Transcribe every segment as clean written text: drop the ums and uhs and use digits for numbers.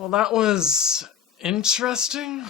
Well, that was interesting.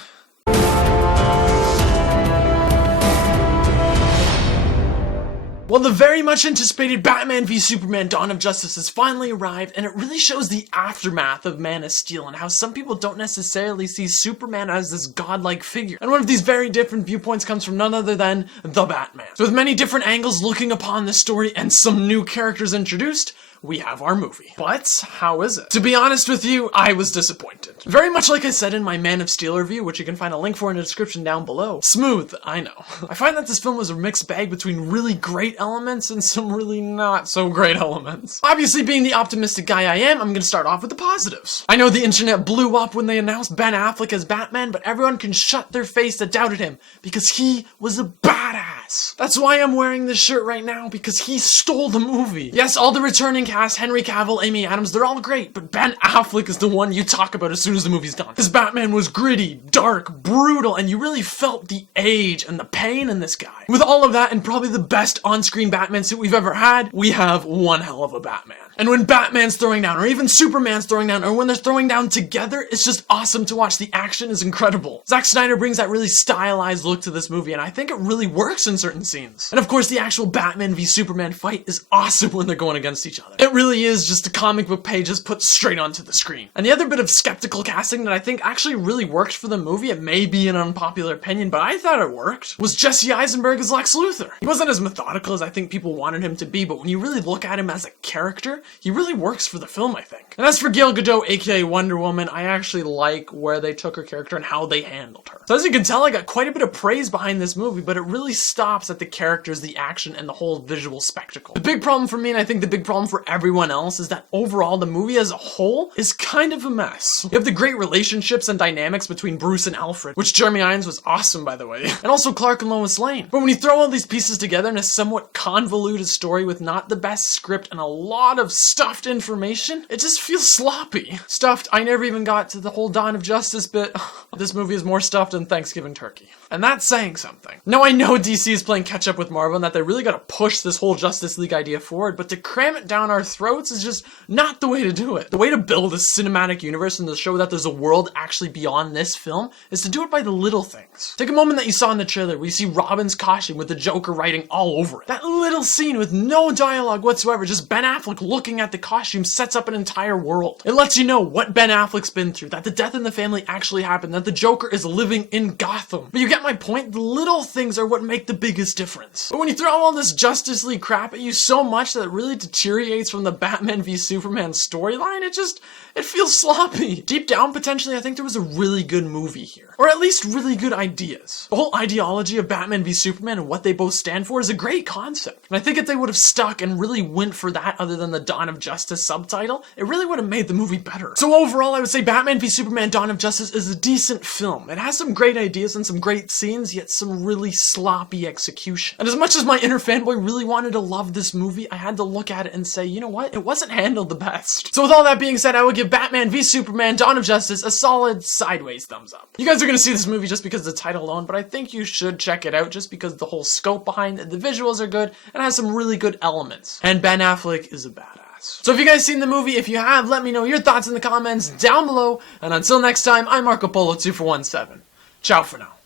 Well, the very much anticipated Batman v Superman Dawn of Justice has finally arrived, and it really shows the aftermath of Man of Steel and how some people don't necessarily see Superman as this godlike figure. And one of these very different viewpoints comes from none other than the Batman. So with many different angles looking upon the story and some new characters introduced, we have our movie. But how is it? To be honest with you, I was disappointed. Very much like I said in my Man of Steel review, which you can find a link for in the description down below. Smooth, I know. I find that this film was a mixed bag between really great elements and some really not so great elements. Obviously, being the optimistic guy I am, I'm gonna start off with the positives. I know the internet blew up when they announced Ben Affleck as Batman, but everyone can shut their face that doubted him because he was a badass. That's why I'm wearing this shirt right now, because he stole the movie. Yes, all the returning cast, Henry Cavill, Amy Adams, they're all great, but Ben Affleck is the one you talk about as soon as the movie's done. His Batman was gritty, dark, brutal, and you really felt the age and the pain in this guy. With all of that and probably the best on-screen Batman suit we've ever had, we have one hell of a Batman. And when Batman's throwing down, or even Superman's throwing down, or when they're throwing down together, it's just awesome to watch. The action is incredible. Zack Snyder brings that really stylized look to this movie, and I think it really works in certain scenes. And of course, the actual Batman v Superman fight is awesome when they're going against each other. It really is just a comic book pages put straight onto the screen. And the other bit of skeptical casting that I think actually really worked for the movie, it may be an unpopular opinion, but I thought it worked, was Jesse Eisenberg as Lex Luthor. He wasn't as methodical as I think people wanted him to be, but when you really look at him as a character, he really works for the film, I think. And as for Gal Gadot, aka Wonder Woman, I actually like where they took her character and how they handled her. So as you can tell, I got quite a bit of praise behind this movie, but it really stops at the characters, the action, and the whole visual spectacle. The big problem for me, and I think the big problem for everyone else, is that overall the movie as a whole is kind of a mess. You have the great relationships and dynamics between Bruce and Alfred, which Jeremy Irons was awesome, by the way, and also Clark and Lois Lane. But when you throw all these pieces together in a somewhat convoluted story with not the best script and a lot of stuffed information, it just feels sloppy. Stuffed, I never even got to the whole Dawn of Justice bit. This movie is more stuffed than Thanksgiving turkey. And that's saying something. Now I know DC is playing catch up with Marvel and that they really gotta push this whole Justice League idea forward, but to cram it down our throats is just not the way to do it. The way to build a cinematic universe and to show that there's a world actually beyond this film is to do it by the little things. Take a moment that you saw in the trailer where you see Robin's costume with the Joker writing all over it. That little scene with no dialogue whatsoever, just Ben Affleck looking at the costume sets up an entire world. It lets you know what Ben Affleck's been through, that the death in the family actually happened, that the Joker is living in Gotham. But you get my point? The little things are what make the biggest difference. But when you throw all this Justice League crap at you so much that it really deteriorates from the Batman v Superman storyline, it feels sloppy. Deep down, potentially, I think there was a really good movie here. Or at least really good ideas. The whole ideology of Batman v Superman and what they both stand for is a great concept. And I think if they would have stuck and really went for that other than the Dawn of Justice subtitle, it really would have made the movie better. So overall, I would say Batman v Superman Dawn of Justice is a decent film. It has some great ideas and some great scenes, yet some really sloppy execution. And as much as my inner fanboy really wanted to love this movie, I had to look at it and say, you know what? It wasn't handled the best. So with all that being said, I would give Batman v Superman Dawn of Justice a solid sideways thumbs up. You guys are gonna see this movie just because of the title alone, but I think you should check it out just because the whole scope behind it, the visuals are good, and has some really good elements. And Ben Affleck is a badass. So if you guys seen the movie, if you have, let me know your thoughts in the comments down below, and until next time, I'm Marco Polo 2417. Ciao for now.